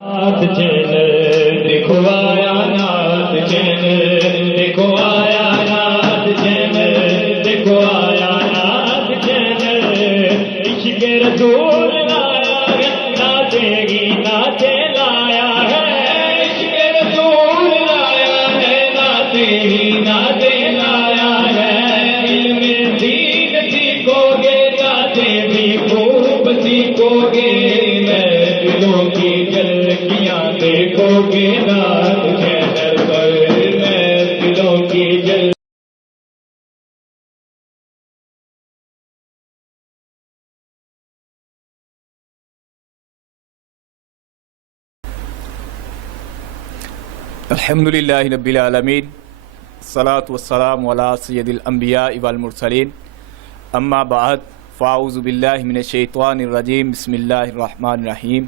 نعت چینل دیکھو آیا، نعت چینل دیکھو آیا، نعت چینل دیکھو آیا، نعت چینل عشق رسول لایا ہے، نعتیں ہی نعتیں لایا ہے، عشق رسول لایا ہے، نعتیں ہی نعتیں لایا ہے، علم دین سیکھو گے، نعتیں بھی خوب سیکھو گے، محفلوں کی جھلکیاں دیکھو گے، نعت چینل پر محفلوں کی جھلکیاں الحمدللہ رب العالمین، الصلاۃ والسلام علی سید الانبیاء والمرسلین، اما بعد فاعوذ باللہ من الشیطان الرجیم، بسم اللہ الرحمن الرحیم،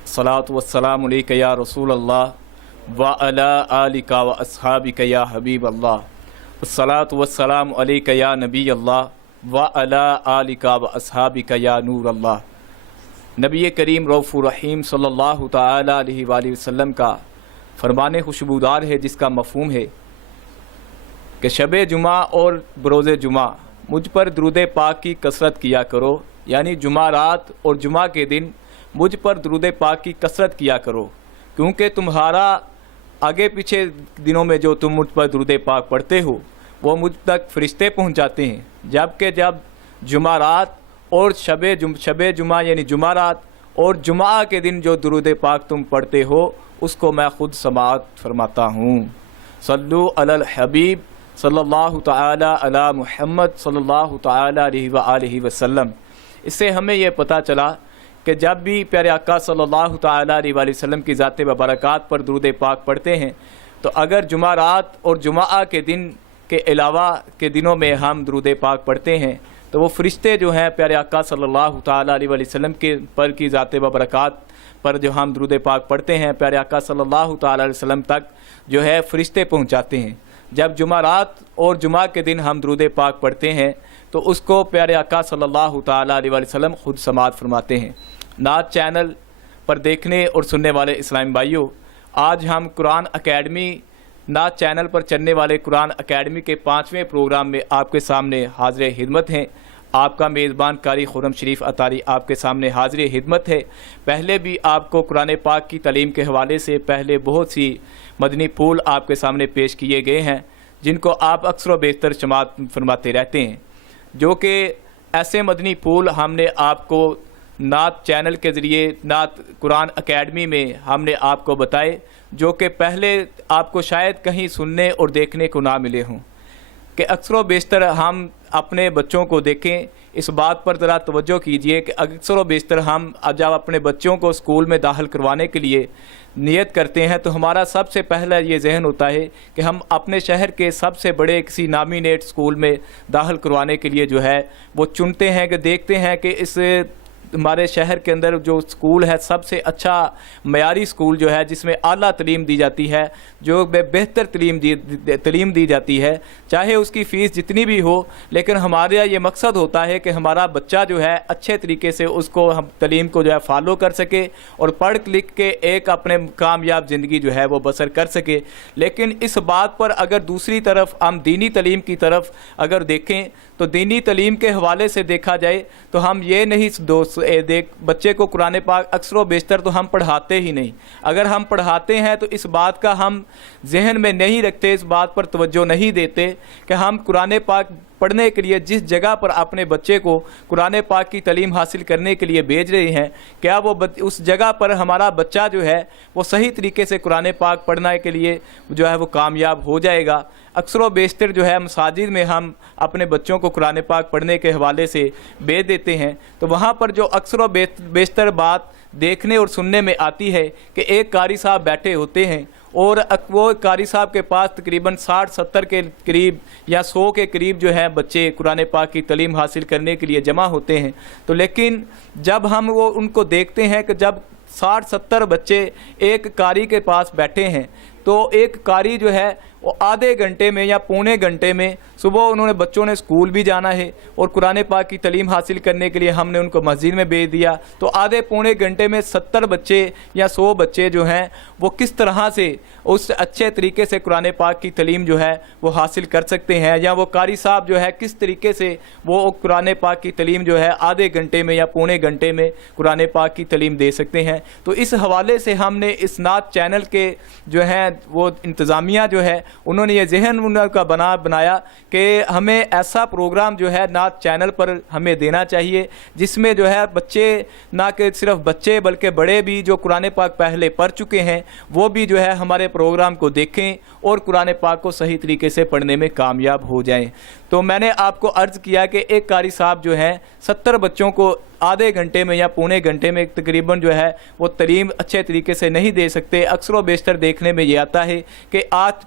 الصلاۃ والسلام علیک یا رسول اللہ وعلی آلک واصحابک یا حبیب اللہ، الصلاۃ والسلام علیک یا نبی اللہ وعلی آلک واصحابک یا نور اللہ۔ نبی کریم رؤوف الرحیم صلی اللہ تعالی علیہ وآلہ وسلم کا فرمان خوشبودار ہے، جس کا مفہوم ہے کہ شب جمعہ اور بروز جمعہ مجھ پر درود پاک کی کثرت کیا کرو، یعنی جمعرات اور جمعہ کے دن مجھ پر درود پاک کی کثرت کیا کرو، کیونکہ تمہارا آگے پیچھے دنوں میں جو تم مجھ پر درود پاک پڑھتے ہو وہ مجھ تک فرشتے پہنچ جاتے ہیں، جبکہ جب جمعرات اور شب جمعہ یعنی جمعرات اور جمعہ کے دن جو درود پاک تم پڑھتے ہو اس کو میں خود سماعت فرماتا ہوں۔ صلو علی الحبیب صلی اللہ تعالی علی محمد صلی اللہ تعالی علیہ وآلہ وسلم۔ اس سے ہمیں یہ پتہ چلا کہ جب بھی پیارے آقا صلی اللہ تعالی علیہ وآلہ وسلم کی ذات مبارکات پر درود پاک پڑھتے ہیں تو اگر جمعرات اور جمعہ کے دن کے علاوہ کے دنوں میں ہم درود پاک پڑھتے ہیں تو وہ فرشتے جو ہیں پیارے آقا صلی اللہ تعالی علیہ وآلہ وسلم کے پر کی ذات مبارکات پر جو ہم درود پاک پڑھتے ہیں پیارے آقا صلی اللہ تعالی علیہ وسلم تک جو ہے فرشتے پہنچاتے ہیں۔ جب جمعرات اور جمعہ کے دن ہم درود پاک پڑھتے ہیں تو اس کو پیارے آقا صلی اللہ تعالی علیہ وسلم خود سماعت فرماتے ہیں۔ نعت چینل پر دیکھنے اور سننے والے اسلامی بھائیوں، آج ہم قرآن اکیڈمی نعت چینل پر چلنے والے قرآن اکیڈمی کے 5ویں پروگرام میں آپ کے سامنے حاضر خدمت ہیں۔ آپ کا میزبان قاری خرم شریف عطاری آپ کے سامنے حاضر خدمت ہے۔ پہلے بھی آپ کو قرآن پاک کی تعلیم کے حوالے سے پہلے بہت سی مدنی پھول آپ کے سامنے پیش کیے گئے ہیں، جن کو آپ اکثر و بیشتر سماعت فرماتے رہتے ہیں، جو کہ ایسے مدنی پھول ہم نے آپ کو نعت چینل کے ذریعے نعت قرآن اکیڈمی میں ہم نے آپ کو بتائے، جو کہ پہلے آپ کو شاید کہیں سننے اور دیکھنے کو نہ ملے ہوں۔ کہ اکثر و بیشتر ہم اپنے بچوں کو دیکھیں، اس بات پر ذرا توجہ کیجئے کہ اکثر و بیشتر ہم جب اپنے بچوں کو اسکول میں داخل کروانے کے لیے نیت کرتے ہیں تو ہمارا سب سے پہلا یہ ذہن ہوتا ہے کہ ہم اپنے شہر کے سب سے بڑے کسی نامینیٹ اسکول میں داخل کروانے کے لیے جو ہے وہ چنتے ہیں، کہ دیکھتے ہیں کہ اس ہمارے شہر کے اندر جو اسکول ہے سب سے اچھا معیاری اسکول جو ہے، جس میں اعلیٰ تعلیم دی جاتی ہے، جو بہتر تعلیم دی جاتی ہے، چاہے اس کی فیس جتنی بھی ہو، لیکن ہمارا یہ مقصد ہوتا ہے کہ ہمارا بچہ جو ہے اچھے طریقے سے اس کو ہم تعلیم کو جو ہے فالو کر سکے اور پڑھ لکھ کے ایک اپنے کامیاب زندگی جو ہے وہ بسر کر سکے۔ لیکن اس بات پر اگر دوسری طرف ہم دینی تعلیم کی طرف اگر دیکھیں تو دینی تعلیم کے حوالے سے دیکھا جائے تو ہم یہ نہیں بچے کو قرآن پاک اکثر و بیشتر تو ہم پڑھاتے ہی نہیں، اگر ہم پڑھاتے ہیں تو اس بات کا ہم ذہن میں نہیں رکھتے، اس بات پر توجہ نہیں دیتے کہ ہم قرآن پاک پڑھنے کے لیے جس جگہ پر اپنے بچے کو قرآن پاک کی تعلیم حاصل کرنے کے لیے بھیج رہے ہیں، کیا وہ اس جگہ پر ہمارا بچہ جو ہے وہ صحیح طریقے سے قرآن پاک پڑھنے کے لیے جو ہے وہ کامیاب ہو جائے گا۔ اکثر و بیشتر جو ہے مساجد میں ہم اپنے بچوں کو قرآن پاک پڑھنے کے حوالے سے بھیج دیتے ہیں تو وہاں پر جو اکثر و بیشتر بات دیکھنے اور سننے میں آتی ہے کہ ایک قاری صاحب بیٹھے ہوتے ہیں اور وہ قاری صاحب کے پاس تقریباً 60-70 کے قریب یا 100 کے قریب جو ہے بچے قرآن پاک کی تعلیم حاصل کرنے کے لیے جمع ہوتے ہیں، تو لیکن جب ہم ان کو دیکھتے ہیں کہ جب 60-70 بچے ایک قاری کے پاس بیٹھے ہیں تو ایک قاری جو ہے وہ آدھے گھنٹے میں یا پونے گھنٹے میں صبح بچوں نے اسکول بھی جانا ہے اور قرآن پاک کی تعلیم حاصل کرنے کے لیے ہم نے ان کو مسجد میں بھیج دیا، تو آدھے پونے گھنٹے میں 70 بچے یا 100 بچے جو ہیں وہ کس طرح سے اس اچھے طریقے سے قرآن پاک کی تعلیم جو ہے وہ حاصل کر سکتے ہیں، یا وہ قاری صاحب جو ہے کس طریقے سے وہ قرآن پاک کی تعلیم جو ہے آدھے گھنٹے میں یا پونے گھنٹے میں قرآن پاک کی تعلیم دے سکتے ہیں۔ تو اس حوالے سے ہم نے اس نعت چینل کے جو ہیں وہ انتظامیہ جو ہے انہوں نے یہ ذہن کا بنایا کہ ہمیں ایسا پروگرام جو ہے نعت چینل پر ہمیں دینا چاہیے جس میں جو ہے بچے، نہ کہ صرف بچے بلکہ بڑے بھی جو قرآن پاک پہلے پڑھ چکے ہیں وہ بھی جو ہے ہمارے پروگرام کو دیکھیں اور قرآن پاک کو صحیح طریقے سے پڑھنے میں کامیاب ہو جائیں۔ تو میں نے آپ کو عرض کیا کہ ایک قاری صاحب جو ہیں 70 بچوں کو آدھے گھنٹے میں یا پونے گھنٹے میں تقریباً جو ہے وہ تعلیم اچھے طریقے سے نہیں دے سکتے۔ اکثر و بیشتر دیکھنے میں یہ آتا ہے کہ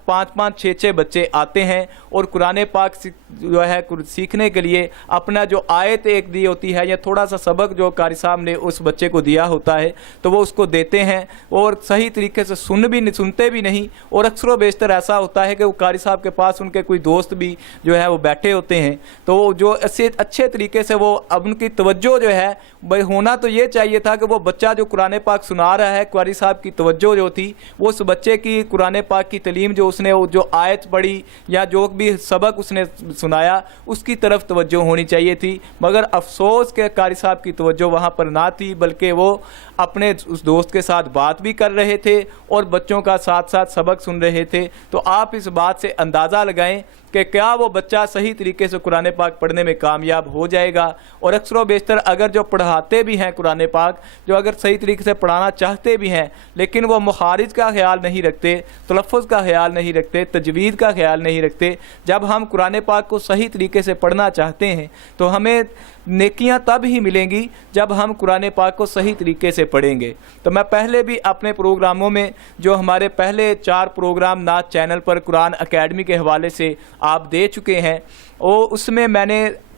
5 6 بچے آتے ہیں اور قرآن پاک جو ہے سیکھنے کے لیے اپنا جو آیت ایک دی ہوتی ہے یا تھوڑا سا سبق جو قاری صاحب نے اس بچے کو دیا ہوتا ہے تو وہ اس کو دیتے ہیں اور صحیح طریقے سے سنتے بھی نہیں، اور اکثر و بیشتر ایسا ہوتا ہے کہ وہ قاری صاحب کے پاس ان کے کوئی دوست بھی جو ہے وہ بیٹھے ہوتے ہیں، تو جو اچھے طریقے سے وہ اب ان کی توجہ جو ہے بھائی ہونا تو یہ چاہیے تھا کہ وہ بچہ جو قرآن پاک سنا رہا ہے قاری صاحب کی توجہ جو تھی وہ اس بچے کی قرآن پاک کی تعلیم جو اس نے جو آیت پڑھی یا جو بھی سبق اس نے سنایا اس کی طرف توجہ ہونی چاہیے تھی، مگر افسوس کہ قاری صاحب کی توجہ وہاں پر نہ تھی، بلکہ وہ اپنے اس دوست کے ساتھ بات بھی کر رہے تھے اور بچوں کا ساتھ ساتھ سبق سن رہے تھے۔ تو آپ اس بات سے اندازہ لگائیں کہ کیا وہ بچہ صحیح طریقے سے قرآن پاک پڑھنے میں کامیاب ہو جائے گا، اور اکثر و بیشتر اگر جو پڑھاتے بھی ہیں قرآن پاک، جو اگر صحیح طریقے سے پڑھانا چاہتے بھی ہیں لیکن وہ مخارج کا خیال نہیں رکھتے، تلفظ کا خیال نہیں رکھتے، تجوید کا خیال نہیں رکھتے، جب ہم قرآن پاک کو صحیح طریقے سے پڑھنا چاہتے ہیں تو ہمیں نیکیاں تب ہی ملیں گی جب ہم قرآن پاک کو صحیح طریقے سے پڑھیں گے۔ تو میں پہلے بھی اپنے پروگراموں میں جو ہمارے پہلے 4 پروگرام نعت چینل پر قرآن اکیڈمی کے حوالے سے آپ دے چکے ہیں، اور اس میں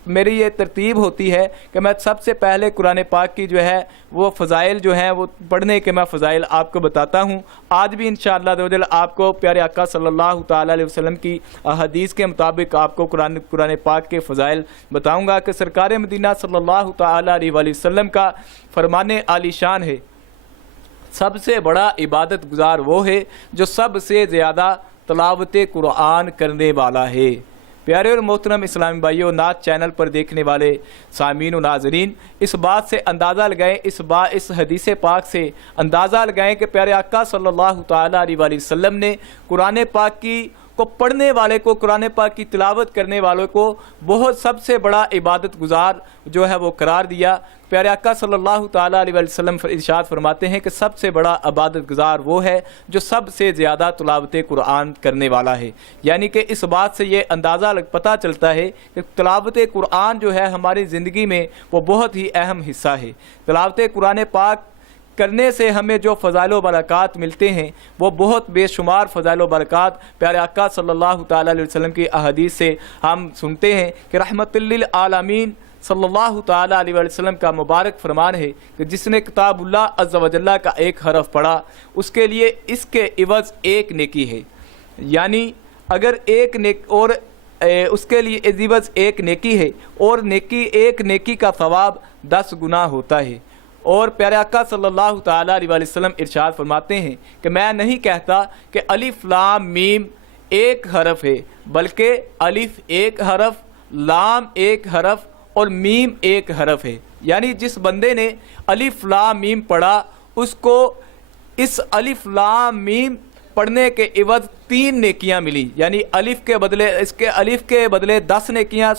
میری یہ ترتیب ہوتی ہے کہ میں سب سے پہلے قرآن پاک کی جو ہے وہ فضائل جو ہیں وہ پڑھنے کے میں فضائل آپ کو بتاتا ہوں۔ آج بھی انشاءاللہ آپ کو پیارے آقا صلی اللہ تعالیٰ علیہ وسلم کی احادیث کے مطابق آپ کو قرآن پاک کے فضائل بتاؤں گا کہ سرکار مدینہ صلی اللہ تعالیٰ علیہ وسلم کا فرمان عالی شان ہے، سب سے بڑا عبادت گزار وہ ہے جو سب سے زیادہ تلاوت قرآن کرنے والا ہے۔ پیارے اور محترم اسلامی بھائیوں، نعت چینل پر دیکھنے والے سامعین و ناظرین، اس بات سے اندازہ لگائیں، اس حدیث پاک سے اندازہ لگائیں کہ پیارے آقا صلی اللہ تعالیٰ علیہ وسلم نے قرآن پاک کو پڑھنے والے کو، قرآن پاک کی تلاوت کرنے والوں کو بہت سب سے بڑا عبادت گزار جو ہے وہ قرار دیا۔ پیارے آقا صلی اللہ تعالیٰ علیہ وسلم ارشاد فرماتے ہیں کہ سب سے بڑا عبادت گزار وہ ہے جو سب سے زیادہ تلاوت قرآن کرنے والا ہے، یعنی کہ اس بات سے یہ اندازہ پتہ چلتا ہے کہ تلاوت قرآن جو ہے ہماری زندگی میں وہ بہت ہی اہم حصہ ہے۔ تلاوت قرآن پاک کرنے سے ہمیں جو فضائل و برکات ملتے ہیں وہ بہت بے شمار فضائل و برکات پیارے آقا صلی اللہ تعالیٰ علیہ وسلم کی احادیث سے ہم سنتے ہیں کہ رحمت للعالمین صلی اللہ تعالیٰ علیہ وسلم کا مبارک فرمان ہے کہ جس نے کتاب اللہ عز و جل کا ایک حرف پڑھا اس کے لیے اس کے عوض 1 نیکی ہے، یعنی اگر اس کے لیے عوض 1 نیکی ہے اور ایک نیکی کا ثواب 10 گنا ہوتا ہے۔ اور پیارے آقا صلی اللہ تعالیٰ علیہ وسلم ارشاد فرماتے ہیں کہ میں نہیں کہتا کہ الف لام میم 1 حرف ہے، بلکہ الف 1 حرف، لام 1 حرف اور میم 1 حرف ہے، یعنی جس بندے نے الف لام میم پڑھا اس کو اس الف لام میم پڑھنے کے عوض 3 نیکیاں ملی، یعنی الف کے بدلے 10 نیکیاں،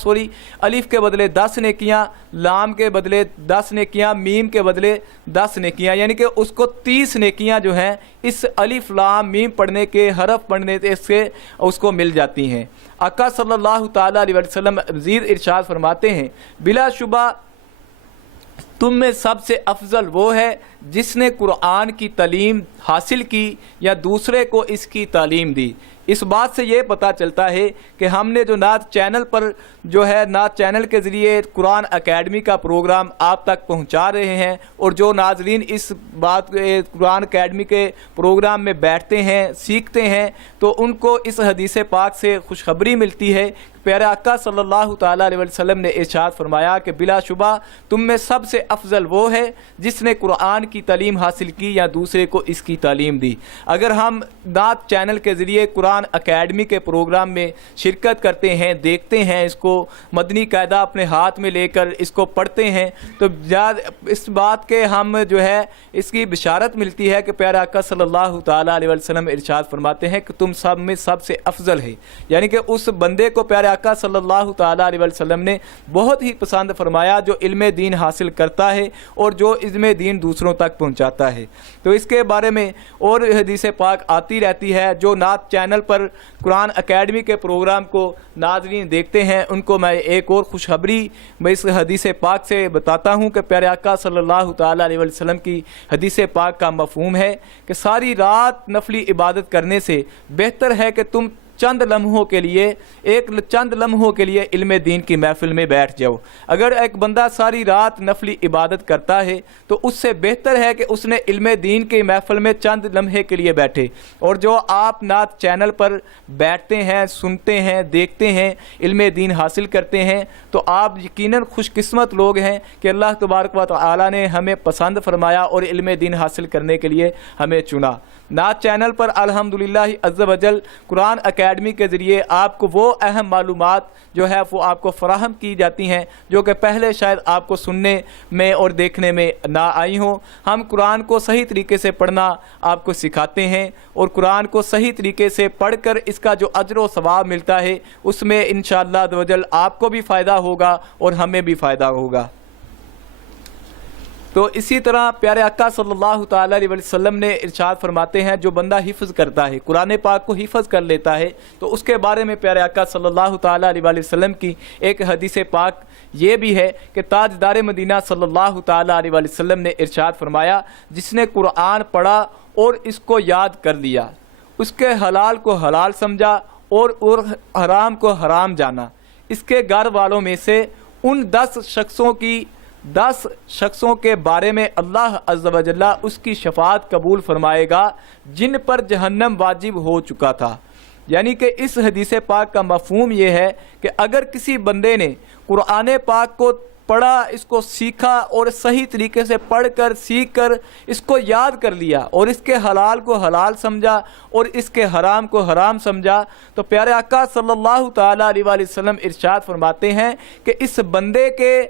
الف کے بدلے 10 نیکیاں، لام کے بدلے 10 نیکیاں، میم کے بدلے 10 نیکیاں، یعنی کہ اس کو 30 نیکیاں جو ہیں اس الف لام میم پڑھنے کے حرف پڑھنے سے اس کو مل جاتی ہیں۔ آقا صلی اللہ تعالیٰ علیہ وسلم مزید ارشاد فرماتے ہیں بلا شبہ تم میں سب سے افضل وہ ہے جس نے قرآن کی تعلیم حاصل کی یا دوسرے کو اس کی تعلیم دی۔ اس بات سے یہ پتہ چلتا ہے کہ ہم نے جو نعت چینل پر جو ہے نعت چینل کے ذریعے قرآن اکیڈمی کا پروگرام آپ تک پہنچا رہے ہیں، اور جو ناظرین اس بات قرآن اکیڈمی کے پروگرام میں بیٹھتے ہیں سیکھتے ہیں، تو ان کو اس حدیث پاک سے خوشخبری ملتی ہے۔ پیارے آقا صلی اللہ تعالیٰ علیہ وسلم نے ارشاد فرمایا کہ بلا شبہ تم میں سب سے افضل وہ ہے جس نے قرآن کی تعلیم حاصل کی یا دوسرے کو اس کی تعلیم دی۔ اگر ہم نعت چینل کے ذریعے قرآن اکیڈمی کے پروگرام میں شرکت کرتے ہیں، دیکھتے ہیں، اس کو مدنی قاعدہ اپنے ہاتھ میں لے کر اس کو پڑھتے ہیں، تو اس بات کے ہم جو ہے اس کی بشارت ملتی ہے کہ پیارے آقا صلی اللہ تعالیٰ علیہ وسلم ارشاد فرماتے ہیں کہ تم سب میں سب سے افضل ہے، یعنی کہ اس بندے کو پیارے آقا صلی اللہ تعالیٰ علیہ وسلم نے بہت ہی پسند فرمایا جو علم دین حاصل کرتا ہے اور جو علم دین دوسروں تک پہنچاتا ہے۔ تو اس کے بارے میں اور حدیث پاک آتی رہتی ہے۔ جو نعت چینل پر قرآن اکیڈمی کے پروگرام کو ناظرین دیکھتے ہیں، ان کو میں ایک اور خوشخبری میں اس حدیث پاک سے بتاتا ہوں کہ پیارے آقا صلی اللہ تعالیٰ علیہ وسلم کی حدیث پاک کا مفہوم ہے کہ ساری رات نفلی عبادت کرنے سے بہتر ہے کہ تم چند لمحوں کے لیے علم دین کی محفل میں بیٹھ جاؤ۔ اگر ایک بندہ ساری رات نفلی عبادت کرتا ہے تو اس سے بہتر ہے کہ اس نے علم دین کی محفل میں چند لمحے کے لیے بیٹھے۔ اور جو آپ نعت چینل پر بیٹھتے ہیں، سنتے ہیں، دیکھتے ہیں، علم دین حاصل کرتے ہیں، تو آپ یقیناً خوش قسمت لوگ ہیں کہ اللہ تبارک و تعالی نے ہمیں پسند فرمایا اور علم دین حاصل کرنے کے لیے ہمیں چنا۔ نعت چینل پر الحمدللہ عز و جل قرآن اکیڈمی کے ذریعے آپ کو وہ اہم معلومات جو ہے وہ آپ کو فراہم کی جاتی ہیں جو کہ پہلے شاید آپ کو سننے میں اور دیکھنے میں نہ آئی ہوں۔ ہم قرآن کو صحیح طریقے سے پڑھنا آپ کو سکھاتے ہیں، اور قرآن کو صحیح طریقے سے پڑھ کر اس کا جو اجر و ثواب ملتا ہے اس میں انشاءاللہ عز و جل آپ کو بھی فائدہ ہوگا اور ہمیں بھی فائدہ ہوگا۔ تو اسی طرح پیارے آقا صلی اللہ تعالیٰ علیہ وسلم نے ارشاد فرماتے ہیں جو بندہ حفظ کرتا ہے، قرآن پاک کو حفظ کر لیتا ہے، تو اس کے بارے میں پیارے آقا صلی اللہ تعالیٰ علیہ وسلم کی ایک حدیث پاک یہ بھی ہے کہ تاجدار مدینہ صلی اللہ تعالیٰ علیہ وسلم نے ارشاد فرمایا جس نے قرآن پڑھا اور اس کو یاد کر لیا، اس کے حلال کو حلال سمجھا اور حرام کو حرام جانا، اس کے گھر والوں میں سے ان 10 شخصوں کے بارے میں اللہ عز و جل اس کی شفاعت قبول فرمائے گا جن پر جہنم واجب ہو چکا تھا۔ یعنی کہ اس حدیث پاک کا مفہوم یہ ہے کہ اگر کسی بندے نے قرآن پاک کو پڑھا، اس کو سیکھا اور صحیح طریقے سے پڑھ کر سیکھ کر اس کو یاد کر لیا اور اس کے حلال کو حلال سمجھا اور اس کے حرام کو حرام سمجھا، تو پیارے آقا صلی اللہ تعالیٰ علیہ وسلم ارشاد فرماتے ہیں کہ اس بندے کے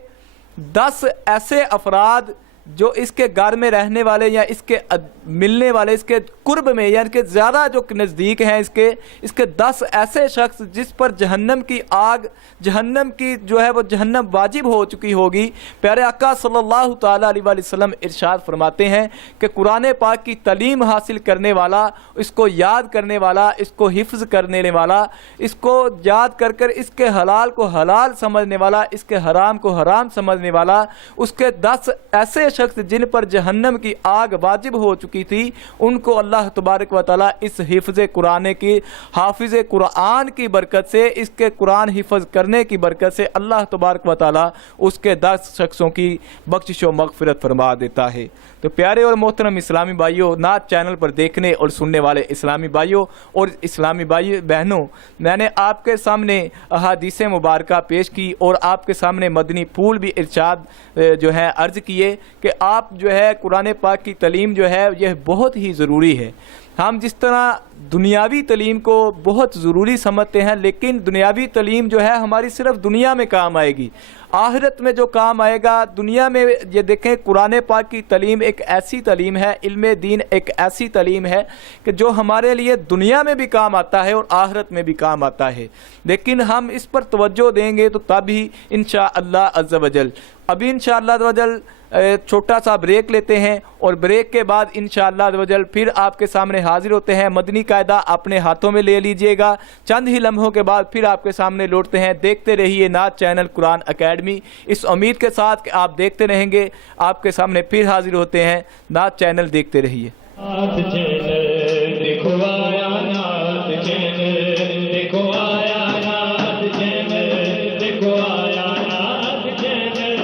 10 ایسے افراد جو اس کے گھر میں رہنے والے یا اس کے ملنے والے، اس کے قرب میں یعنی کہ زیادہ جو نزدیک ہیں، اس کے 10 ایسے شخص جس پر جہنم کی آگ، جہنم کی جو ہے وہ جہنم واجب ہو چکی ہوگی۔ پیارے آقا صلی اللہ تعالیٰ علیہ وسلم ارشاد فرماتے ہیں کہ قرآن پاک کی تعلیم حاصل کرنے والا، اس کو یاد کرنے والا، اس کو حفظ کرنے والا، اس کو یاد کر کر اس کے حلال کو حلال سمجھنے والا، اس کے حرام کو حرام سمجھنے والا، اس کے 10 ایسے شخص جن پر جہنم کی آگ واجب ہو چکی تھی، ان کو اللہ تبارک و تعالی اس حفظ قرآن کی، حافظ قرآن کی برکت سے، اس کے قرآن حفظ کرنے کی برکت سے اللہ تبارک و تعالی اس کے 10 شخصوں کی بخشش و مغفرت فرما دیتا ہے۔ تو پیارے اور محترم اسلامی بھائیوں، نعت چینل پر دیکھنے اور سننے والے اسلامی بھائیوں اور اسلامی بھائی بہنوں، میں نے آپ کے سامنے احادیث مبارکہ پیش کی اور آپ کے سامنے مدنی پھول بھی ارشاد جو ہے عرض کیے کہ آپ جو ہے قرآن پاک کی تعلیم جو ہے یہ بہت ہی ضروری ہے۔ ہم جس طرح دنیاوی تعلیم کو بہت ضروری سمجھتے ہیں، لیکن دنیاوی تعلیم جو ہے ہماری صرف دنیا میں کام آئے گی، آخرت میں جو کام آئے گا دنیا میں یہ دیکھیں قرآن پاک کی تعلیم ایک ایسی تعلیم ہے، علم دین ایک ایسی تعلیم ہے کہ جو ہمارے لیے دنیا میں بھی کام آتا ہے اور آخرت میں بھی کام آتا ہے، لیکن ہم اس پر توجہ دیں گے تو تب ہی انشاءاللہ عز و جل۔ ابھی انشاءاللہ عز و جل چھوٹا سا بریک لیتے ہیں اور بریک کے بعد انشاءاللہ عز و جل پھر آپ کے سامنے حاضر ہوتے ہیں۔ مدنی قاعدہ اپنے ہاتھوں میں لے لیجئے گا، چند ہی لمحوں کے بعد پھر آپ کے سامنے لوٹتے ہیں۔ دیکھتے رہیے نعت چینل قرآن اکیڈمی، اس امید کے ساتھ کہ آپ دیکھتے رہیں گے، آپ کے سامنے پھر حاضر ہوتے ہیں۔ نعت چینل دیکھتے رہیے۔ نعت چینل دیکھو آیا، نعت چینل دیکھو آیا، نعت چینل دیکھو آیا، نعت چینل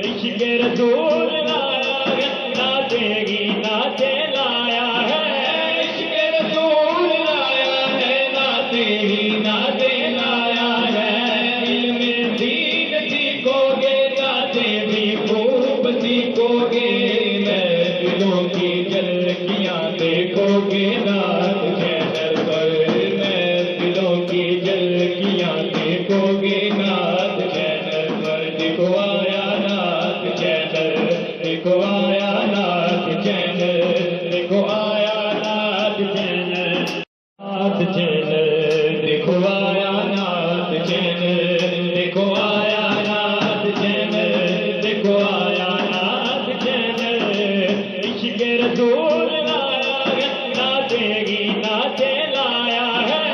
عشق رسول لایا ہے، نعتیں ہی نعتیں لایا ہے، عشق رسول لایا ہے، نعتیں ہی نعتیں لایا ہے، علم دین سیکھو گے، نعتیں بھی خوب سیکھو گے، محفلوں کی جھلکیاں دیکھو گے نعت چینل پر، محفلوں کی جھلکیاں دیکھو گے نعت چینل پر، دیکھو آیا نعت چینل، دیکھو آیا نعت چینل، دیکھو آیا نعت چینل، نعت چینل دیکھو آیا نعت چینل، دیکھو آیا نعت چینل، دیکھو آیا نعت چینل عشق رسول لایا ہے، نعتیں ہی نعتیں لایا ہے،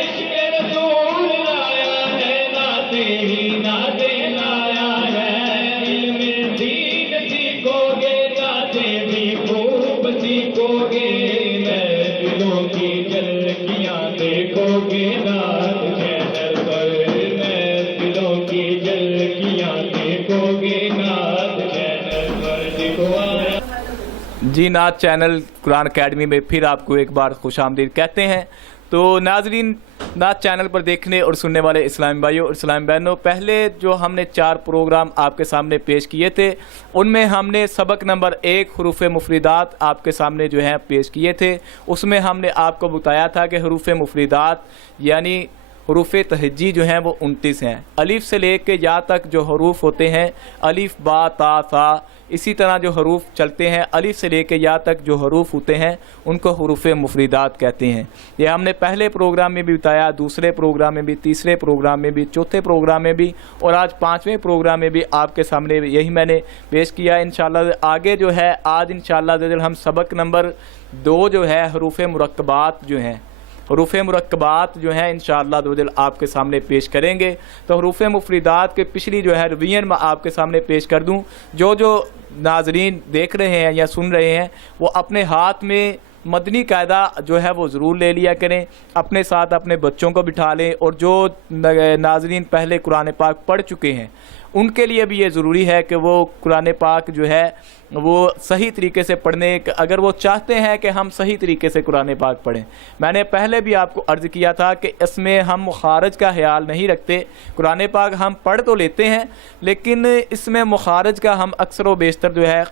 عشق رسول لایا ہے، نعتیں ہی نعتیں لایا ہے، علم دین سیکھو گے، نعتیں بھی خوب سیکھو گے، محفلوں کی جھلکیاں دیکھو گے نعت چینل پر، محفلوں کی جھلکیاں دیکھو گے نعت چینل پر، دیکھو آیا۔ جی نعت چینل قرآن اکیڈمی میں پھر آپ کو ایک بار خوش آمدید کہتے ہیں۔ تو ناظرین، نعت چینل پر دیکھنے اور سننے والے اسلام بھائیوں اور اسلام بہنوں، پہلے جو ہم نے 4 پروگرام آپ کے سامنے پیش کیے تھے، ان میں ہم نے سبق نمبر 1 حروف مفردات آپ کے سامنے جو ہیں پیش کیے تھے۔ اس میں ہم نے آپ کو بتایا تھا کہ حروف مفردات یعنی حروف تہجی جو ہیں وہ 29 ہیں۔ الف سے لے کے یا تک جو حروف ہوتے ہیں، الف با تا ثا، اسی طرح جو حروف چلتے ہیں الف سے لے کے یا تک جو حروف ہوتے ہیں ان کو حروف مفردات کہتے ہیں۔ یہ ہم نے پہلے پروگرام میں بھی بتایا، دوسرے پروگرام میں بھی، تیسرے پروگرام میں بھی، چوتھے پروگرام میں بھی، اور آج 5ویں پروگرام میں بھی آپ کے سامنے یہی میں نے پیش کیا۔ انشاءاللہ آگے جو ہے آج انشاءاللہ ہم سبق نمبر 2 جو ہے حروف مرکبات جو ہیں، حروف مرکبات جو ہیں انشاءاللہ آپ کے سامنے پیش کریں گے۔ تو حروف مفردات کے پچھلی جو ہے ریویژن میں آپ کے سامنے پیش کر دوں۔ جو ناظرین دیکھ رہے ہیں یا سن رہے ہیں وہ اپنے ہاتھ میں مدنی قاعدہ جو ہے وہ ضرور لے لیا کریں، اپنے ساتھ اپنے بچوں کو بٹھا لیں، اور جو ناظرین پہلے قرآن پاک پڑھ چکے ہیں ان کے لیے بھی یہ ضروری ہے کہ وہ قرآن پاک جو ہے وہ صحیح طریقے سے پڑھنے، اگر وہ چاہتے ہیں کہ ہم صحیح طریقے سے قرآن پاک پڑھیں۔ میں نے پہلے بھی آپ کو عرض کیا تھا کہ اس میں ہم مخارج کا خیال نہیں رکھتے۔ قرآن پاک ہم پڑھ تو لیتے ہیں لیکن اس میں مخارج کا ہم اکثر و بیشتر جو ہے